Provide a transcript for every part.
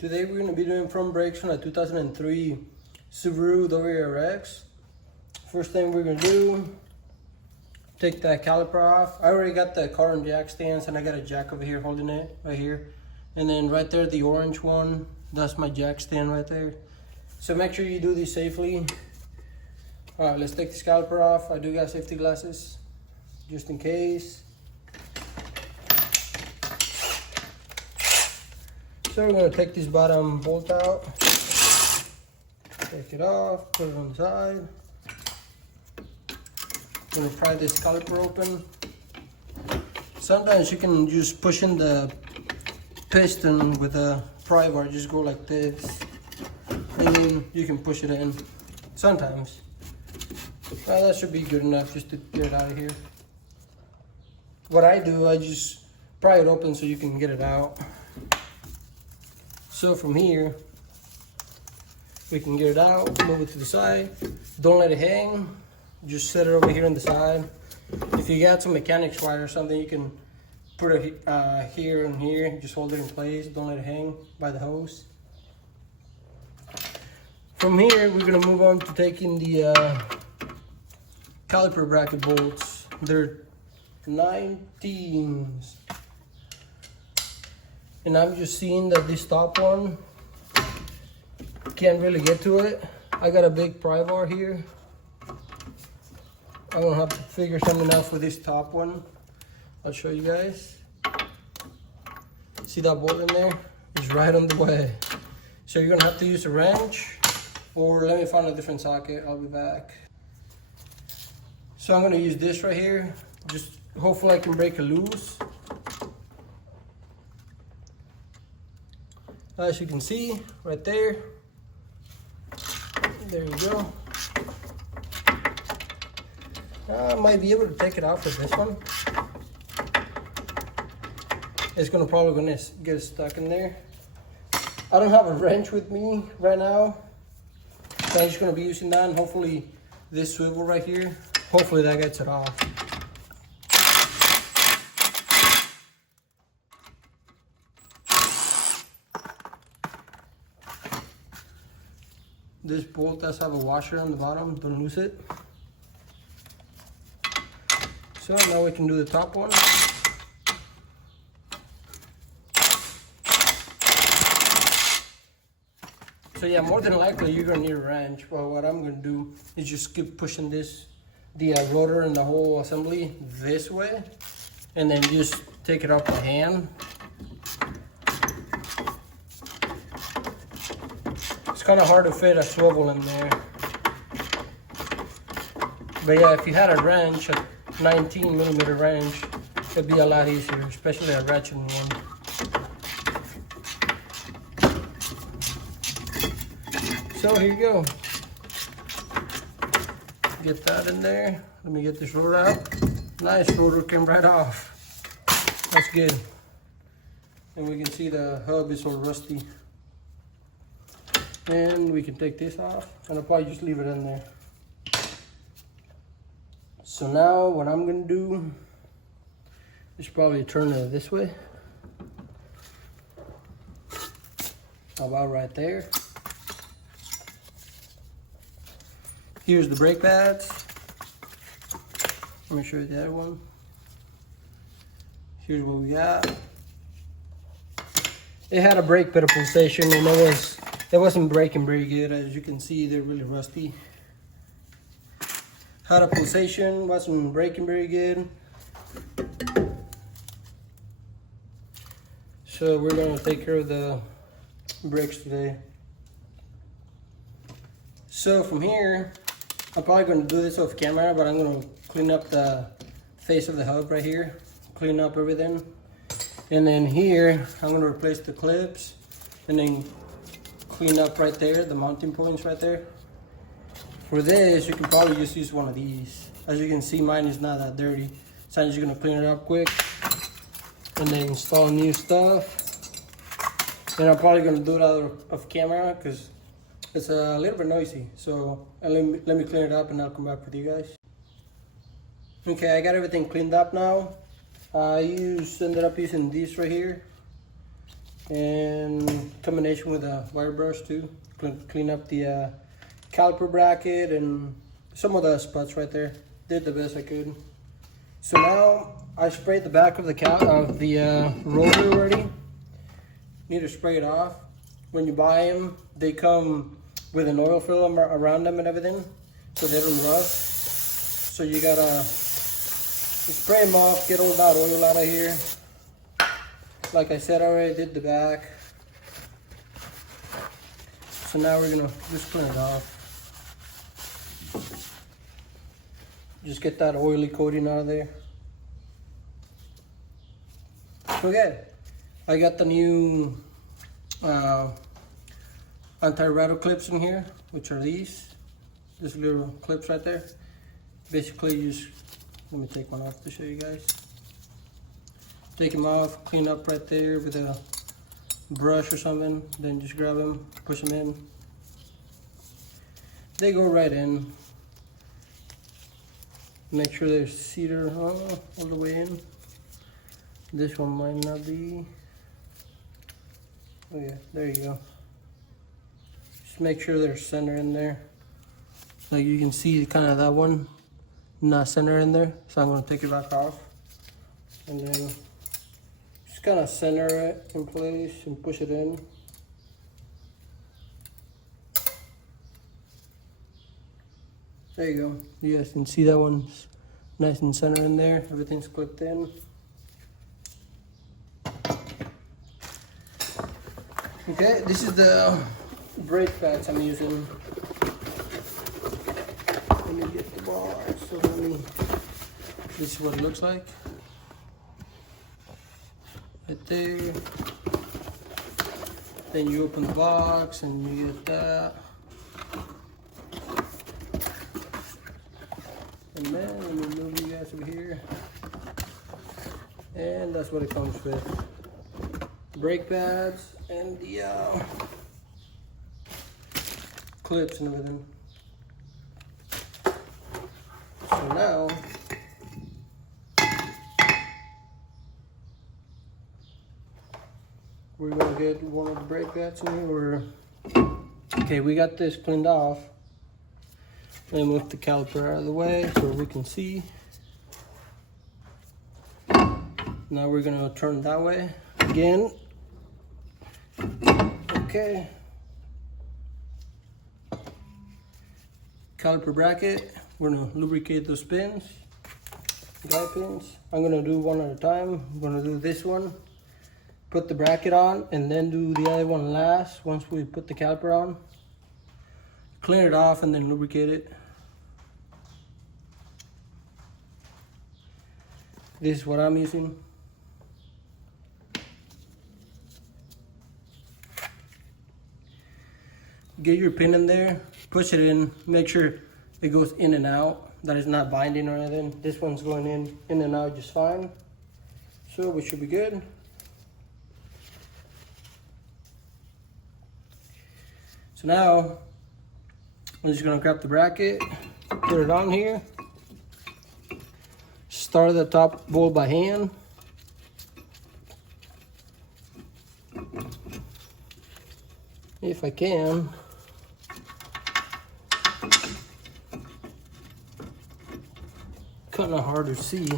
Today we're going to be doing front brakes on a 2003 Subaru WRX. First thing we're going to do, take that caliper off. I already got the car and jack stands, and I got a jack over here holding it right here. And then right there, the orange one, that's my jack stand right there. So make sure you do these safely. All right, let's take this caliper off. I do got safety glasses, just in case. So we're going to take this bottom bolt out, take it off, put it on the side. I'm going to pry this caliper open. Sometimes you can just push in the piston with a pry bar, just go like this. And then you can push it in, sometimes. Well, that should be good enough just to get it out of here. What I do, I just pry it open so you can get it out. So from here, we can get it out, move it to the side. Don't let it hang, just set it over here on the side. If you got some mechanics wire or something, you can put it here and here, just hold it in place. Don't let it hang by the hose. From here, we're gonna move on to taking the caliper bracket bolts. They're 19s. And I'm just seeing that this top one can't really get to it. I got a big pry bar here. I'm gonna have to figure something out for this top one. I'll show you guys. See that bolt in there? It's right on the way. So you're gonna have to use a wrench, or let me find a different socket. I'll be back. So I'm gonna use this right here. Just hopefully I can break it loose. As you can see, right there. There you go. I might be able to take it out with this one. It's probably gonna get stuck in there. I don't have a wrench with me right now, so I'm just gonna be using that, and hopefully this swivel right here, hopefully that gets it off. This bolt does have a washer on the bottom, don't lose it. So now we can do the top one. So yeah, more than likely you're gonna need a wrench. Well, what I'm gonna do is just keep pushing the rotor and the whole assembly this way, and then just take it up by hand. It's kind of hard to fit a swivel in there. But yeah, if you had a wrench, a 19mm wrench, it'd be a lot easier, especially a ratchet one. So here you go. Get that in there. Let me get this rotor out. Nice, rotor came right off. That's good. And we can see the hub is all rusty. And we can take this off, and I'll probably just leave it in there. So now what I'm gonna do is probably turn it this way. About right there. Here's the brake pads. Let me show you the other one. Here's what we got. It had a brake pedal pulsation, and it wasn't braking very good. As you can see, they're really rusty. Had a pulsation, wasn't braking very good. So we're gonna take care of the brakes today. So from here, I'm probably gonna do this off camera, but I'm gonna clean up the face of the hub right here, clean up everything. And then here, I'm gonna replace the clips, and then clean up right there, the mounting points right there. For this, you can probably just use one of these. As you can see, mine is not that dirty. So I'm just gonna clean it up quick, and then install new stuff. And I'm probably gonna do it out of camera because it's a little bit noisy. So let me clean it up, and I'll come back with you guys. Okay, I got everything cleaned up now. I ended up using these right here. in combination with a wire brush too. Clean up the caliper bracket and some of the spots right there. Did the best I could. So now I sprayed the back of the rotor already. Need to spray it off. When you buy them, they come with an oil film around them and everything, so they don't rust. So you gotta spray them off, get all that oil out of here. Like I said, I already did the back. So now we're gonna just clean it off. Just get that oily coating out of there. Okay, I got the new anti-rattle clips in here, which are these little clips right there. Basically, you just, let me take one off to show you guys. Take them off, clean up right there with a brush or something, then just grab them, push them in. They go right in. Make sure they're seated all the way in. This one might not be. Oh yeah, there you go. Just make sure they're center in there. Like you can see kind of that one not center in there. So I'm gonna take it back off. And then just kind of center it in place and push it in. There you go. You guys can see that one's nice and center in there. Everything's clipped in. Okay, this is the brake pads I'm using. Let me get the box. So this is what it looks like. Right there. Then you open the box and you get that. And then let me move you guys over here. And that's what it comes with. Brake pads and the clips and everything. So now we're gonna get one of the brake pads in here. Okay, we got this cleaned off. Let me move the caliper out of the way so we can see. Now we're gonna turn that way again. Okay. Caliper bracket. We're gonna lubricate those pins, guide pins. I'm gonna do one at a time. I'm gonna do this one, put the bracket on, and then do the other one last once we put the caliper on. Clean it off and then lubricate it. This is what I'm using. Get your pin in there, push it in, make sure it goes in and out, that it's not binding or anything. This one's going in and out just fine. So we should be good. So now, I'm just gonna grab the bracket, put it on here. Start the top bolt by hand. If I can. Kind of hard to see.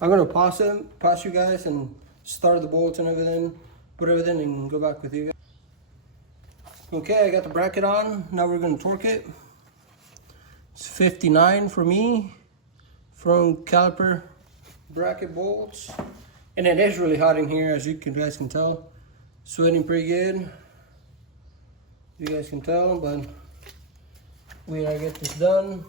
I'm gonna pause you guys and start the bolts and everything, put everything and go back with you guys. Okay, I got the bracket on. Now we're gonna torque it. It's 59 for me from Caliper bracket bolts. And it is really hot in here, as you guys can tell. Sweating pretty good. You guys can tell, but we gotta get this done.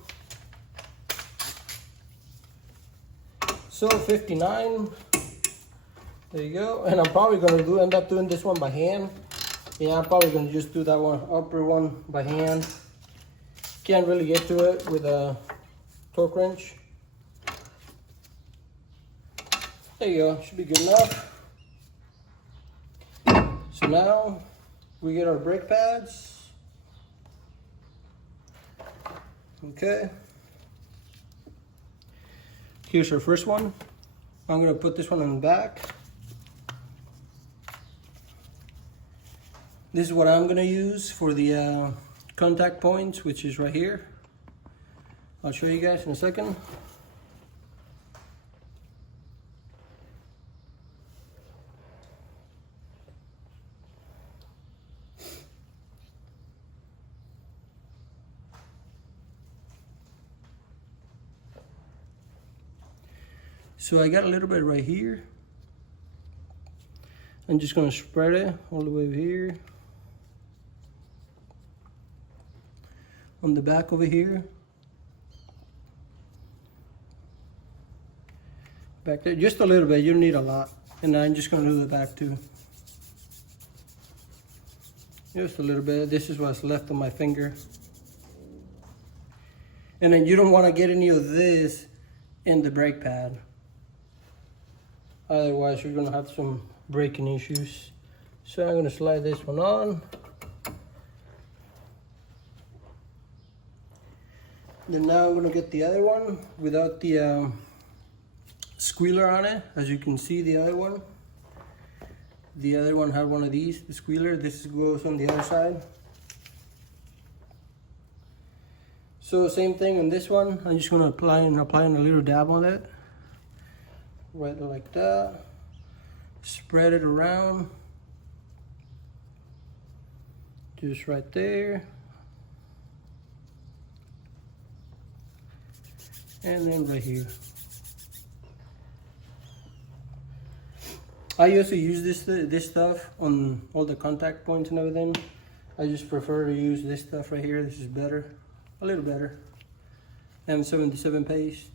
So 59. There you go. And I'm probably gonna end up doing this one by hand. Yeah, I'm probably gonna just do that one, upper one by hand. Can't really get to it with a torque wrench. There you go, should be good enough. So now we get our brake pads. Okay. Here's our first one. I'm gonna put this one on the back. This is what I'm gonna use for the contact points, which is right here. I'll show you guys in a second. So I got a little bit right here. I'm just gonna spread it all the way over here. On the back over here. Back there, just a little bit, you don't need a lot. And I'm just gonna do the back too. Just a little bit, this is what's left on my finger. And then you don't wanna get any of this in the brake pad. Otherwise you're gonna have some braking issues. So I'm gonna slide this one on. Then now I'm gonna get the other one without the squealer on it. As you can see, the other one had one of these, the squealer. This goes on the other side. So same thing on this one. I'm just gonna apply a little dab on it. Right like that. Spread it around. Just right there. And then right here. I also use this stuff on all the contact points and everything. I just prefer to use this stuff right here. This is better, a little better. M77 paste.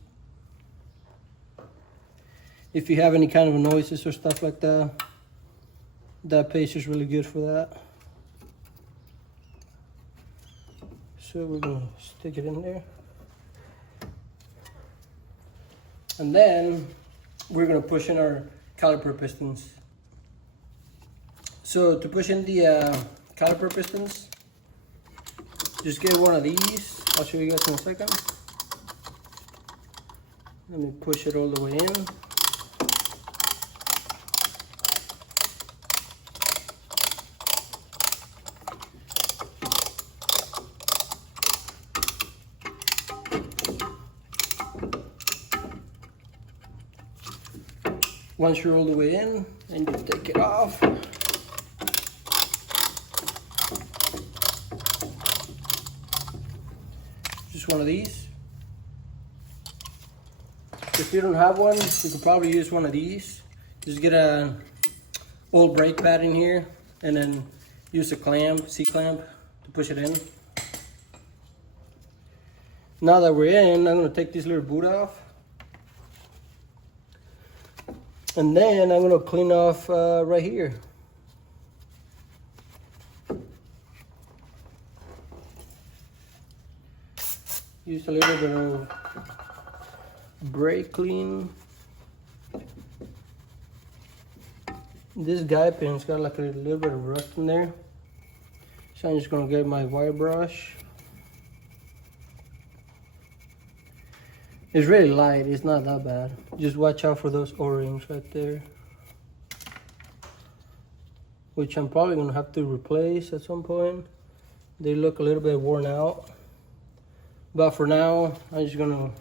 If you have any kind of noises or stuff like that, that paste is really good for that. So we're gonna stick it in there. And then we're gonna push in our caliper pistons. So to push in the caliper pistons, just get one of these. I'll show you guys in a second. Let me push it all the way in. Once you're all the way in, and you take it off. Just one of these. If you don't have one, you could probably use one of these. Just get a old brake pad in here, and then use a clamp, C-clamp, to push it in. Now that we're in, I'm gonna take this little boot off. And then I'm gonna clean off right here. Use a little bit of brake clean. This guide pin's got like a little bit of rust in there. So I'm just gonna get my wire brush. It's really light, it's not that bad. Just watch out for those O-rings right there. Which I'm probably gonna have to replace at some point. They look a little bit worn out. But for now, I'm just gonna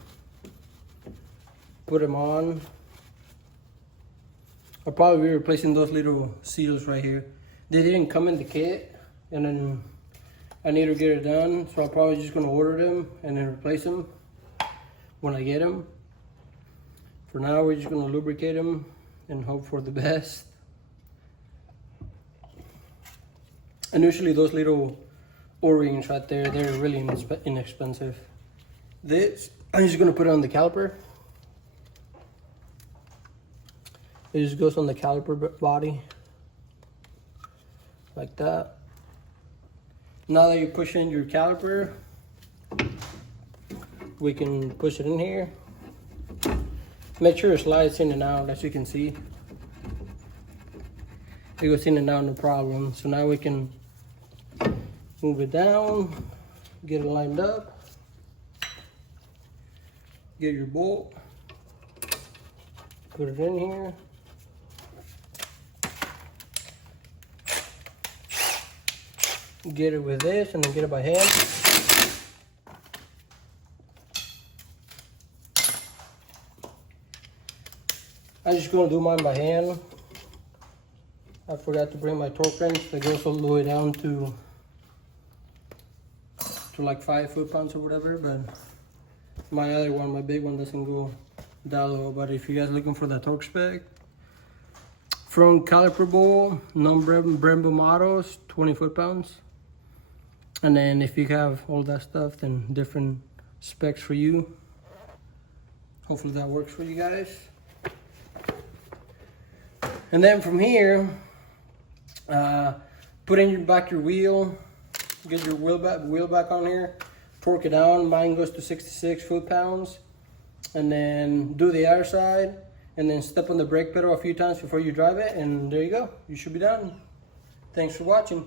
put them on. I'll probably be replacing those little seals right here. They didn't come in the kit, and then I need to get it done. So I'm probably just gonna order them and then replace them when I get them. For now, we're just gonna lubricate them and hope for the best. And usually those little O-rings right there, they're really inexpensive. This, I'm just gonna put it on the caliper. It just goes on the caliper body, like that. Now that you push in your caliper, we can push it in here. Make sure it slides in and out, as you can see. It goes in and out, no problem. So now we can move it down, get it lined up. Get your bolt, put it in here. Get it with this and then get it by hand. I'm just going to do mine by hand. I forgot to bring my torque wrench that goes all the way down to like 5 foot-pounds or whatever, but my other one, my big one, doesn't go that low. But if you guys looking for the torque spec, from Caliper bowl, non-Brembo models, 20 foot-pounds. And then if you have all that stuff, then different specs for you. Hopefully that works for you guys. And then from here, put in back your wheel, get your wheel back on here, torque it down. Mine goes to 66 foot-pounds. And then do the other side, and then step on the brake pedal a few times before you drive it, and there you go. You should be done. Thanks for watching.